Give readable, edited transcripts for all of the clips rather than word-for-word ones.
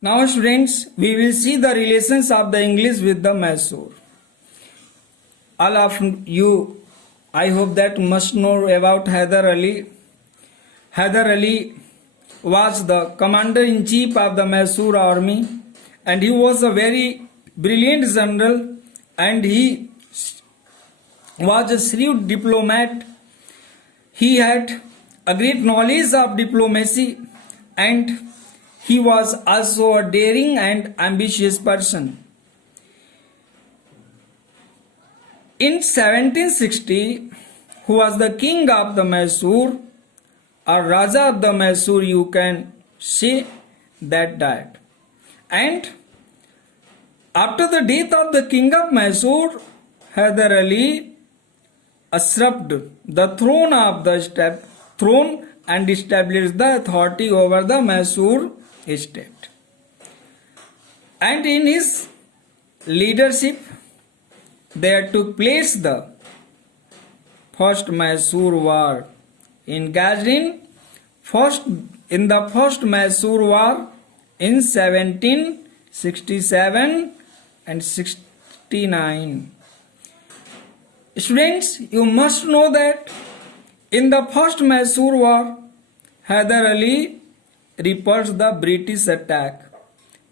Now students, we will see the relations of the English with the Mysore. All of you, I hope that must know about Hyder Ali. Hyder Ali was the commander-in-chief of the Mysore army, and he was a very brilliant general, and he was a shrewd diplomat. He had a great knowledge of diplomacy, and he was also a daring and ambitious person. In 1760, who was the king of the Mysore, or Raja of the Mysore, you can say that died. And after the death of the king of Mysore, Hyder Ali usurped the throne of the throne and established the authority over the Mysore state. And in his leadership, there took place the first Mysore war. Engaged in the first Mysore war in 1767 and 69. Students, you must know that in the first Mysore war, Hyder Ali repulsed the British attack,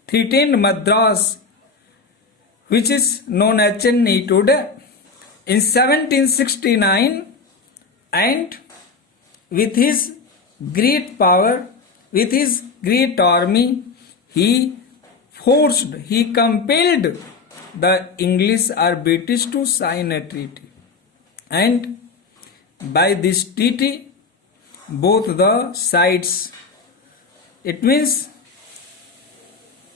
threatened Madras, which is known as Chennai today, in 1769, and with his great power, with his great army, he compelled the English or British to sign a treaty. And by this treaty, both the sides, it means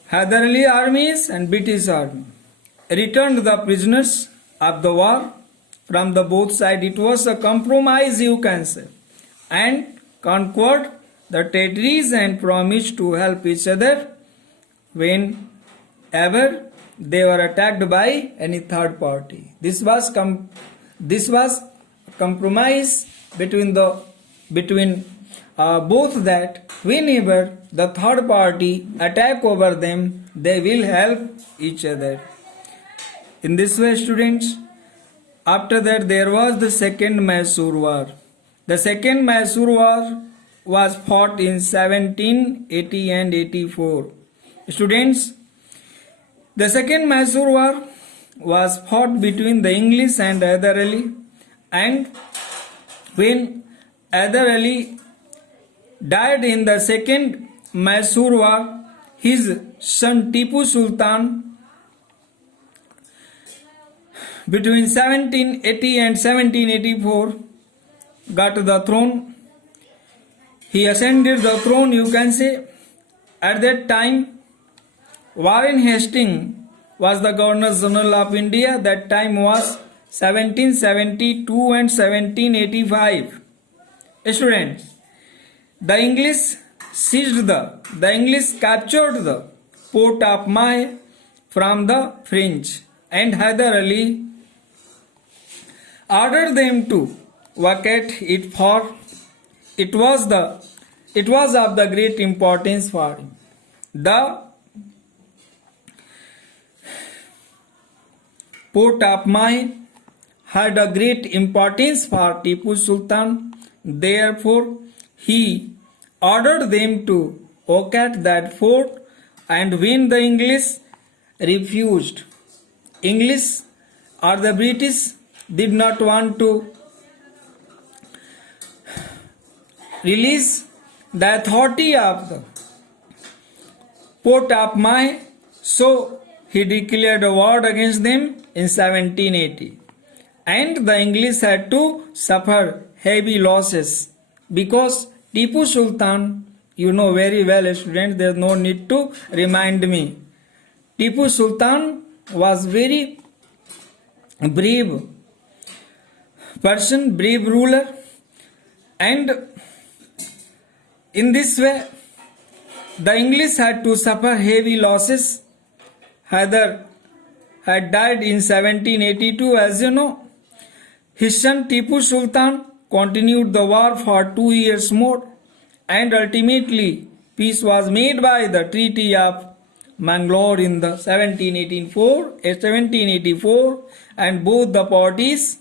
Hyder Ali armies and British army, returned the prisoners of the war from the both sides. It was a compromise, you can say, and conquered the territories and promised to help each other whenever they were attacked by any third party. This was compromise between both, that whenever the third party attack over them, they will help each other. In this way, students, after that there was the second Mysore war. The second Mysore war was fought in 1780 and 84. Students, the second Mysore war was fought between the English and Hyder Ali, and when Hyder Ali died in the second Mysore war, his son Tipu Sultan, between 1780 and 1784, got the throne. He ascended the throne, you can say. At that time, Warren Hastings was the Governor General of India. That time was 1772 and 1785. Students, the English captured the port of Mahé from the French, and Hyder Ali ordered them to vacate it, for it was of the great importance for him. The port of Mahé had a great importance for Tipu Sultan. Therefore, he ordered them to vacate that fort, and when the English refused, English or the British did not want to release the authority of the port of Mahé, so he declared a war against them in 1780. And the English had to suffer heavy losses, because Tipu Sultan, you know very well, students, there is no need to remind me. Tipu Sultan was very brave person, brave ruler, and in this way the English had to suffer heavy losses. Hyder had died in 1782, as you know. His son Tipu Sultan continued the war for 2 years more, and ultimately peace was made by the Treaty of Mangalore in the 1784, and both the parties,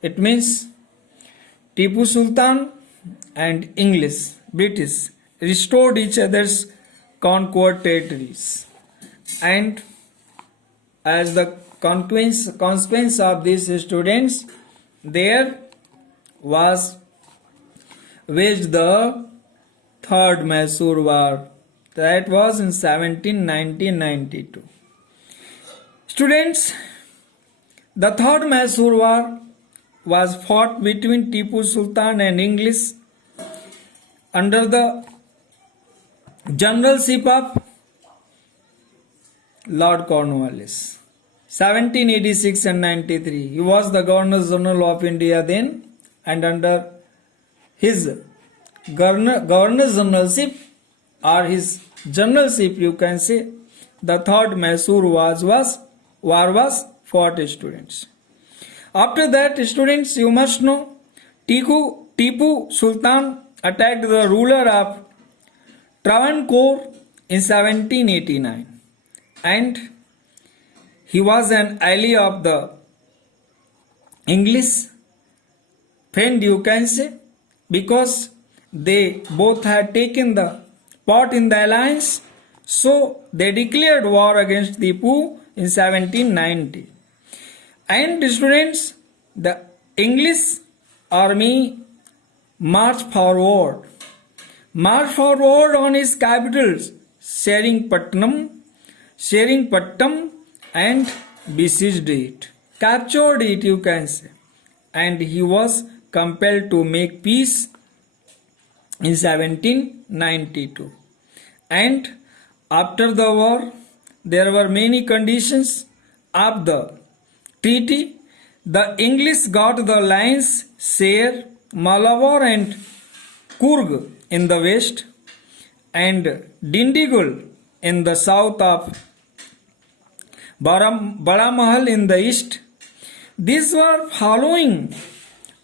it means Tipu Sultan and English, British, restored each other's conquered territories. And as the consequence of these students, there was waged the Third Mysore War. That was in 1792. Students, the Third Mysore War was fought between Tipu Sultan and English under the generalship of Lord Cornwallis. 1786 and 93. He was the Governor General of India then, and under his Governor Generalship, or his generalship, you can say, the Third Mysore War was fought, students. After that, students, you must know, Tipu Sultan attacked the ruler of Travancore in 1789, and he was an ally of the English friend, you can say, because they both had taken the part in the alliance. So they declared war against Tipu in 1790. And students, the English army marched forward on his capitals, Seringpattam, and besieged it, captured it, you can say. And he was compelled to make peace in 1792. And after the war, there were many conditions of the treaty. The English got the lines Sher, Malabar and Coorg in the west, and Dindigul in the south of Baramahal in the east. These were following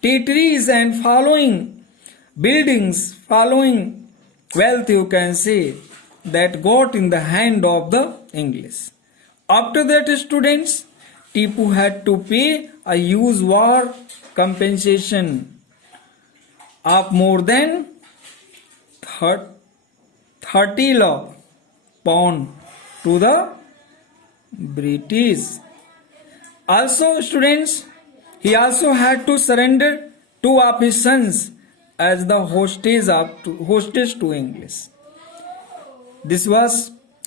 territories and following buildings, following wealth, you can say, that got in the hand of the English. After that, students, Tipu had to pay a huge war compensation of more than 30 lakh pound to the British. Also, students, he also had to surrender two of his sons as the hostage to English.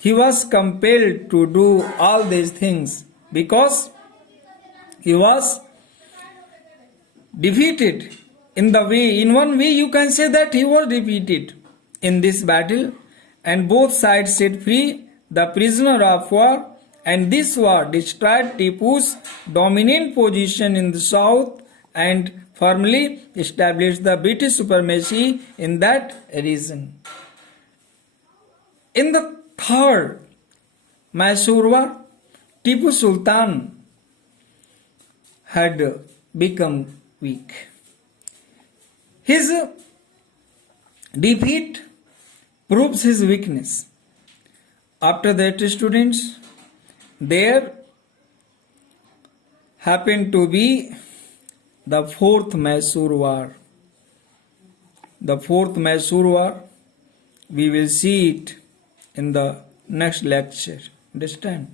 He was compelled to do all these things because he was defeated in one way you can say that he was defeated in this battle, and both sides set free the prisoner of war, and this war destroyed Tipu's dominant position in the south and firmly established the British supremacy in that region. In the Third Mysore War, Tipu Sultan had become weak. His defeat proves his weakness. After that, students, there happened to be the Fourth Mysore War. The Fourth Mysore War, we will see it in the next lecture. Understand?